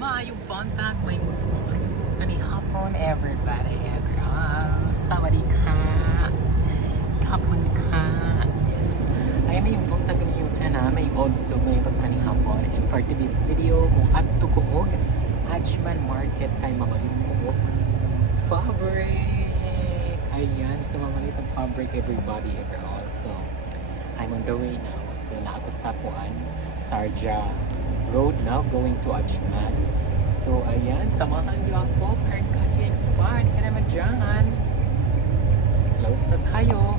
Maayong buntag, may muto kanihapon, everybody, everyone. Sawadee ka. Kapon ka. Yes. Ay, may buntag ng yung channel, may odso, may pagkanihapon. And for this video, kung adto ko og Ajman Market kay mga lumuot. Fabric. Ayan, sa mga malitang fabric, everybody, everyone. So, I'm on the way now. So, nakakusapuan, Sarja Road now, going to Ajman. So, ayan, samahan niyo ako. Hard cutting expert ka naman dyan. Close na tayo.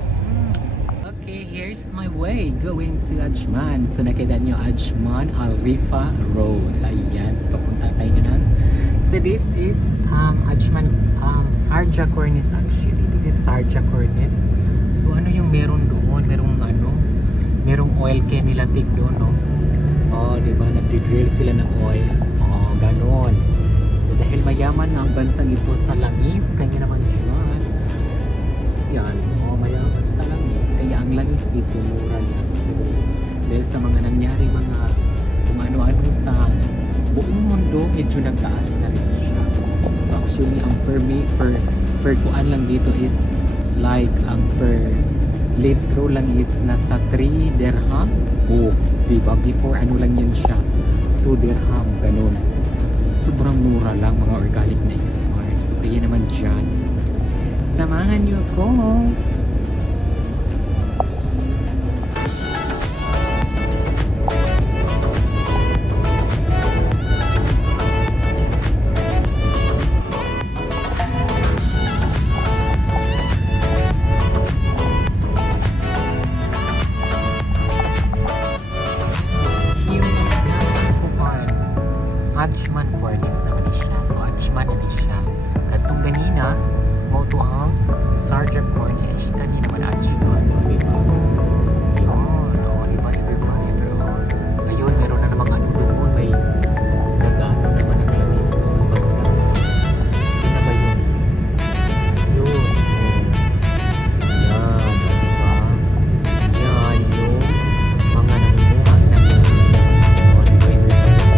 Okay, here's my way going to Ajman. So, nakita niyo Ajman Al-Rifa Road. Ayan, so papunta tayo nun. So, this is Ajman Sarja Cornice actually. This is Sarja Cornice. So, ano yung meron doon? Merong oil chemilatic doon, no? Oh, di ba? Nagdi-drill sila ng oil. Oh, ganon. So, dahil mayaman na ang bansang ito sa langis, kanya naman dyan. Yan. Oh, mayaman sa langis. Kaya ang langis dito, mura lang. Dahil sa mga nangyari, mga kung ano-ano sa buong mundo, medyo nagtaas na rin siya. So, actually, ang per kuan lang dito is like, ang per litro lang is nasa 3 dirham. Oh, diba? Before ano lang yan siya, 2 dirham, ganun. Sobrang mura lang, mga organic na expire. So, kaya naman dyan, samahan niyo ako. Ajman Cornice naman siya. So, Ajman na siya. Katong ganina, mo to ang Sarja Cornice. Kanina naman Ajman. Diba? Yun. O, diba? Everybody, everyone. Ngayon, meron na namang ano doon. May nag-ano naman ang langis doon. Sino ba yun? Yun. Yan. Diba? Yan. Yung mga nangimuha ng langis. O, diba? Everybody.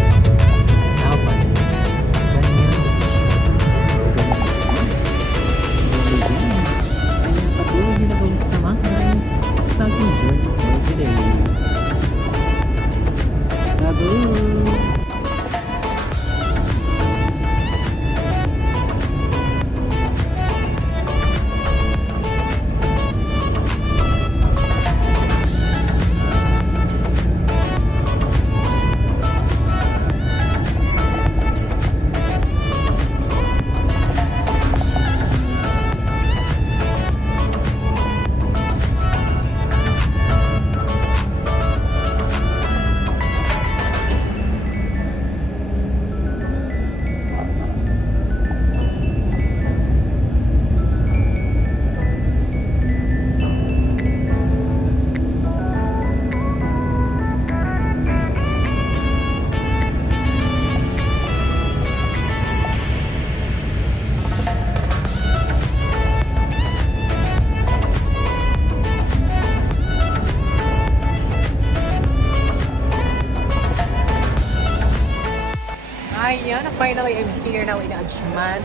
Ayan, finally I'm here now in Ajman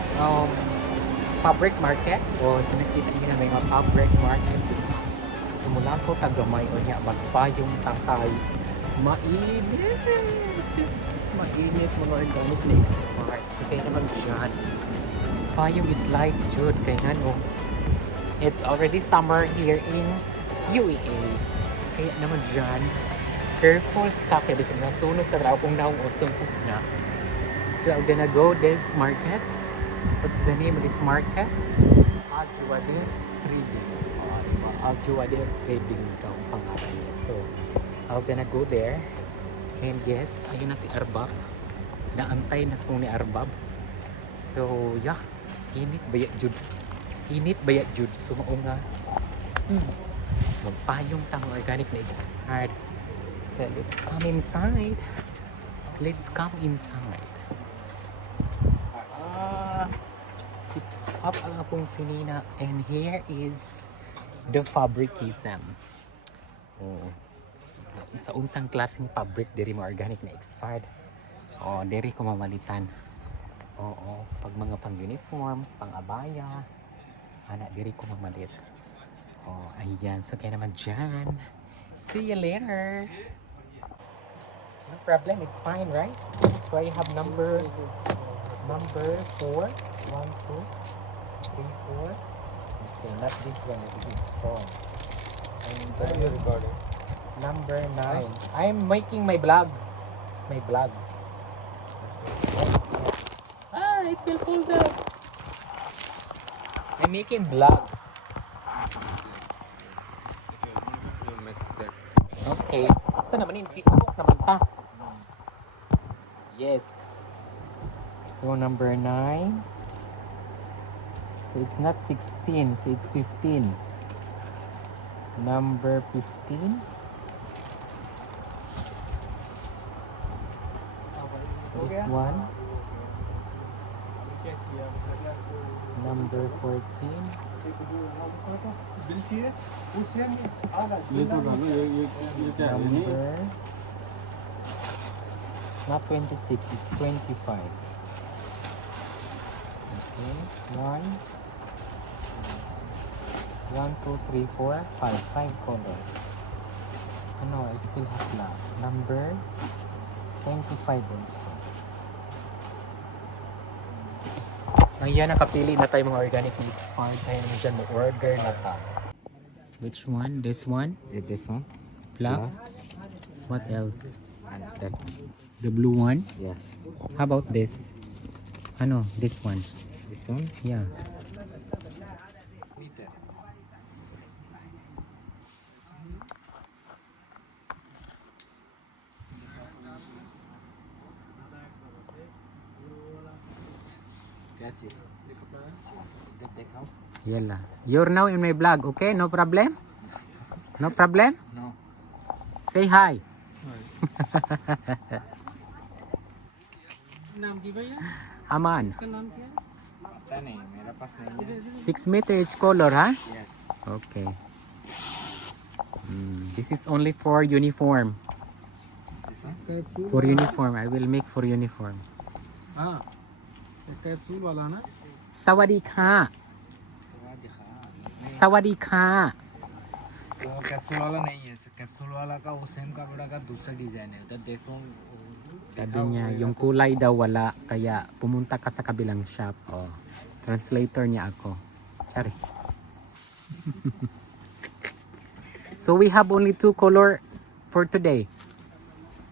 Fabric Market. O, so nakita niyo na may mga fabric market. Simula ko tagamay o niya, magpayong takay. Mainit! Just mainit mga organic na expired. So kaya naman dyan, payong is life, Jude. Kaya nga no, it's already summer here in UEA. Kaya naman dyan, careful ka. Kaya bisag nasunog ka raw kung nauusong ko na. So I'm gonna go this market. What's the name of this market? Al-Juwadir Trading. Diba? Al-Juwadir Trading daw pangalan niya. So I'm gonna go there. And yes, ayun na si Arbab. Naantay na kung ni Arbab. So yeah, init bayat jud. Init bayat jud. So maunga. Magpayong tang organic na expired. So let's come inside. Let's come inside. Up ang akong sinina, and here is the fabricism. Oh, sa unsang klaseng fabric diri mo organic na expired. Oh, diri ko mamalitan. Oo, pag mga pang uniforms, pang abaya, diri ko mamalit. Oh, ayan. So, kaya naman dyan. See you later. No problem. It's fine, right? So, I have number 4. 1, 2, 3, 4. Okay, not this one. This is strong. And What are you recording? number 9. I'm making my vlog. It's my vlog. It will pull down. I'm making vlog. You make that. Okay. Saan naman hindi ubok naman ta? Yes. So number 9. So it's not 16, so it's 15. Number 15. This one. Number 14. Number not 26, it's 25. Okay, 1, 2, 3, 4, 5 colors. I still have black. Number 25 also. Ayan, nakapili na tayo mga organic leeks farm. Kaya naman dyan, order na tayo. Which one? This one? This one? Black? What else? And that. The blue one? Yes. How about this? This one. This one? Yeah. Catch it. That they help? Yala. You're now in my vlog, okay? No problem? No problem? No. Say hi. नाम की भैया? Aman. इसका नाम क्या है? पता नहीं, मेरा पास नहीं है. 6 meter each color, huh? Yes. Okay. This is only for uniform. This one? For uniform. I will make for uniform. हाँ. कैप्सूल वाला ना? Sawadee-ka. Sawadee-ka. वो कैप्सूल वाला नहीं है. कैप्सूल वाला का वो सेम कपड़ा का दूसरा डिजाइन है. उधर देखो. Sabi niya, yung kulay daw wala, kaya pumunta ka sa kabilang shop. Oh, translator niya ako. Sorry. So we have only 2 color for today.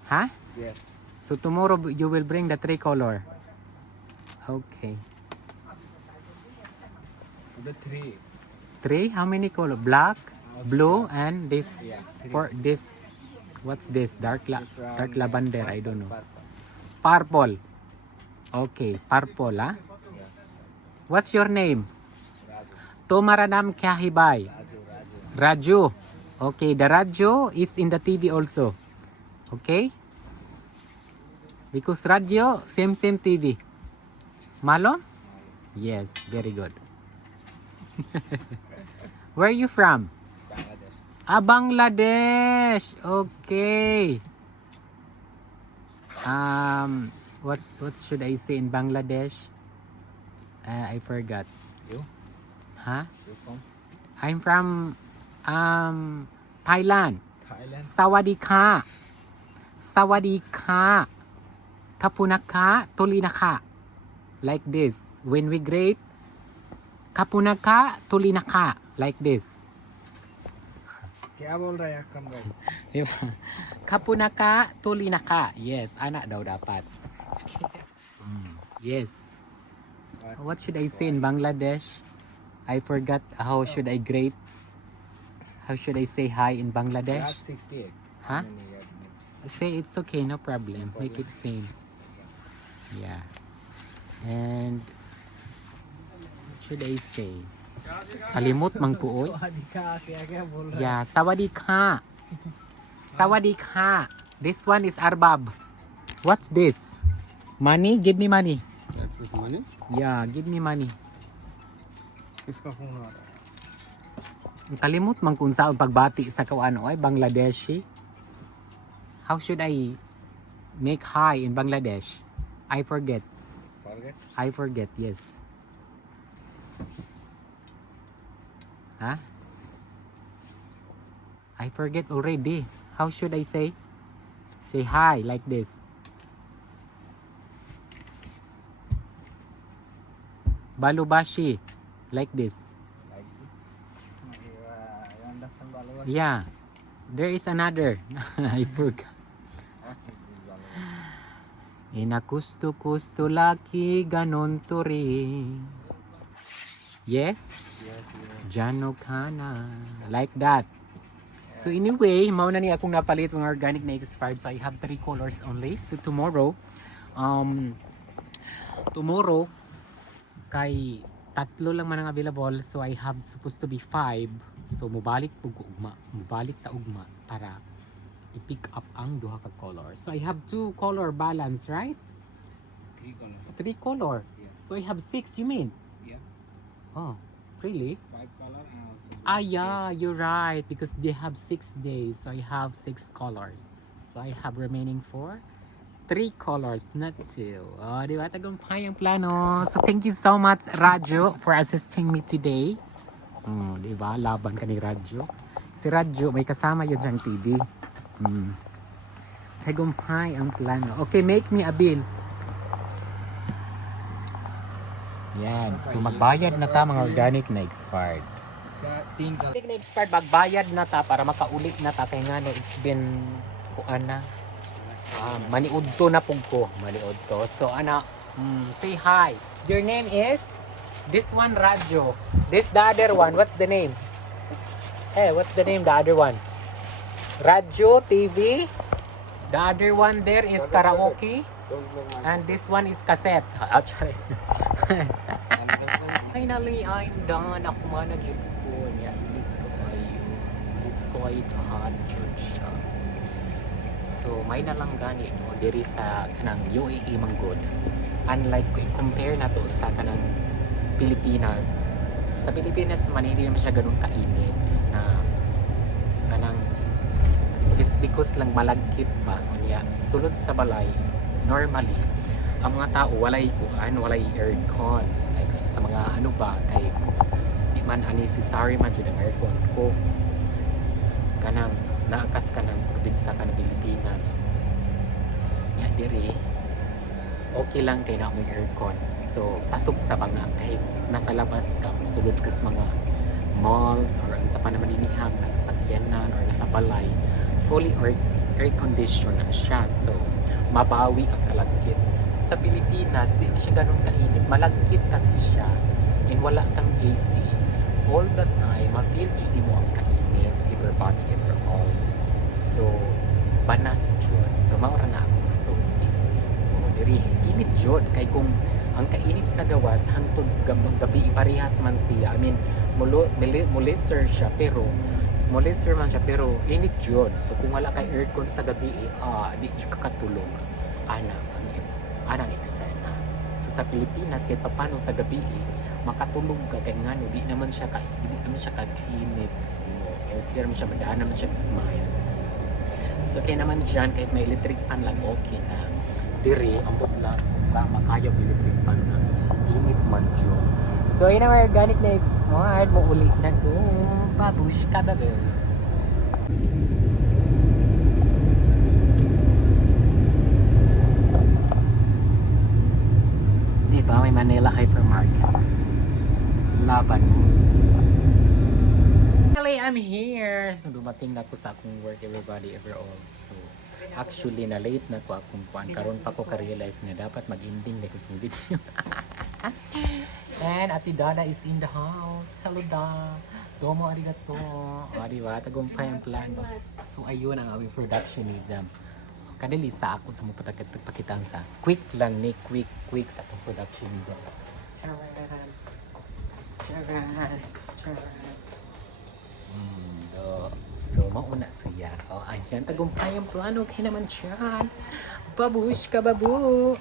Huh? Yes. So tomorrow you will bring the 3 color. Okay. The 3. 3? How many color? Black, blue, and this. Yeah. 3. For this. What's this? Dark lavender. I don't know. Purple. Purple. Okay, purple, huh? What's your name? Tomaranam Kahibay. Raju. Okay, the Raju is in the TV also. Okay? Because radio, same TV. Malom? Yes, very good. Where are you from? Bangladesh. Bangladesh. Okay. What should I say in Bangladesh? I forgot. You? Huh? You from? I'm from Thailand. Thailand. Sawadee-ka. Sawadee-ka. Kapunaka, tulinaka. Like this. When we greet, kapunaka, tulinaka. Like this. क्या बोल रहा है अकरम भाई? Kapunaka, tulinaka. Yes, anak daw dapat. Yes. What should I say in Bangladesh? I forgot how should I greet. How should I say hi in Bangladesh? That's 68. Huh? How many years? Say it's okay, no problem. Make it same. Yeah. And what should I say? Kalimut mang puoy. क्या बोल रहा है? Yeah, sawadee-ka. Sawadee-ka. This one is arbab. What's this? Money? Give me money. That's his money. Yeah, give me money. किसका फोन आ रहा है? Kalimut mang kung saan pagbati sa kung ano ay Bangladeshi. How should I make hi in Bangladesh? I forget. Forget? Yes. Huh? I forget already. How should I say? Say hi like this. Balubashi. Like this. Like this. You understand Balabashi? Yeah. There is another. I forgot. What is this Balabashi? Inakusto-kusto laki ganon to rin. Yes? Yes. Jano kana. Like that. So anyway, mauna ni akong napalit ng organic na expired. So I have 3 colors only. So tomorrow, kay tatlo lang man ang available. So I have supposed to be 5. So mubalik ta ugma para i-pick up ang duha ka color. So I have 2 color balance, right? 3 color. 3 color. Yeah. So I have 6, you mean? Yeah. Oh, really? 5 color and also Ah, yeah, you're right. Because they have 6 days. So I have 6 colors. So I have remaining 3 colors, not 2. Oh, di ba? Tagumpay ang plano. So thank you so much, Radyo, for assisting me today. Di ba? Laban ka ni Radyo. Si Radyo, may kasama yun siyang TV. Tagumpay ang plano. Okay, make me a bill. Yan. So magbayad na ta mga organic na expired. इसका 3 color. Organic na expired, magbayad na ta para makaulit na ta kay nga no, it's been kuan na. Maniud to na pug ko. Maniud to. So ana, say hi. Your name is? This one Radyo. This the other one. What's the name? Hey, what's the name the other one? Radyo TV. The other one there is karaoke. And this one is cassette. Actually. Finally, I'm done. Ako man na dyan ko. It's quite hot, siya. So, may nalang gani no, diri sa kanang UAE manggod. Unlike ko i-compare na to sa kanang Pilipinas. Sa Pilipinas man hindi naman siya ganun kainit na kanang it's because lang malagkit ba unya sulod sa balay normally ang mga tao walay kuan, walay aircon like sa mga ano ba kay di man unnecessary man jud ang aircon ko kanang naakas ka ng probinsya ka ng Pilipinas nya diri okay lang kay na may aircon so pasok sa banga kahit nasa labas ka sulod ka sa mga malls or sa panamaninihan nagsakyanan or nasa balay fully air condition na siya so mabawi ang kalagkit sa Pilipinas di na siya ganun kainit malagkit kasi siya and wala kang AC all the time ma-feel jud mo ang kainit everybody overall so banas jud so maura na ako masulti mo diri init jud kay kung ang kainit sa gawas hangtod gabi parehas man siya I mean moleser siya pero init jud so kung wala kay aircon sa gabi di jud ka katulog anang eksena so sa Pilipinas kahit paano sa gabi makatulog ka kay ngano di naman siya kainit okay naman siya madaan naman siya smile so kaya naman dyan kahit may electric pan lang okay na diri ambot lang makaya electric pan na init man jud so yun ang organic na expired mo ulit na ko babush ka ba ba diba may Manila Hypermarket laban mo finally I'm here so dumating na ko sa akong work everybody overall so actually na late na ko akong kuan karon pa ko ka-realize nga dapat mag-ending na ko sa video and Ate Dada is in the house hello da domo arigato diba tagumpay ang plano so ayun ang aming productionism kadali sa ako sa mga pakitang sa quick lang ni quick sa itong productionism charan so mauna siya ayan tagumpay ang plano kaya naman siya babush ka babu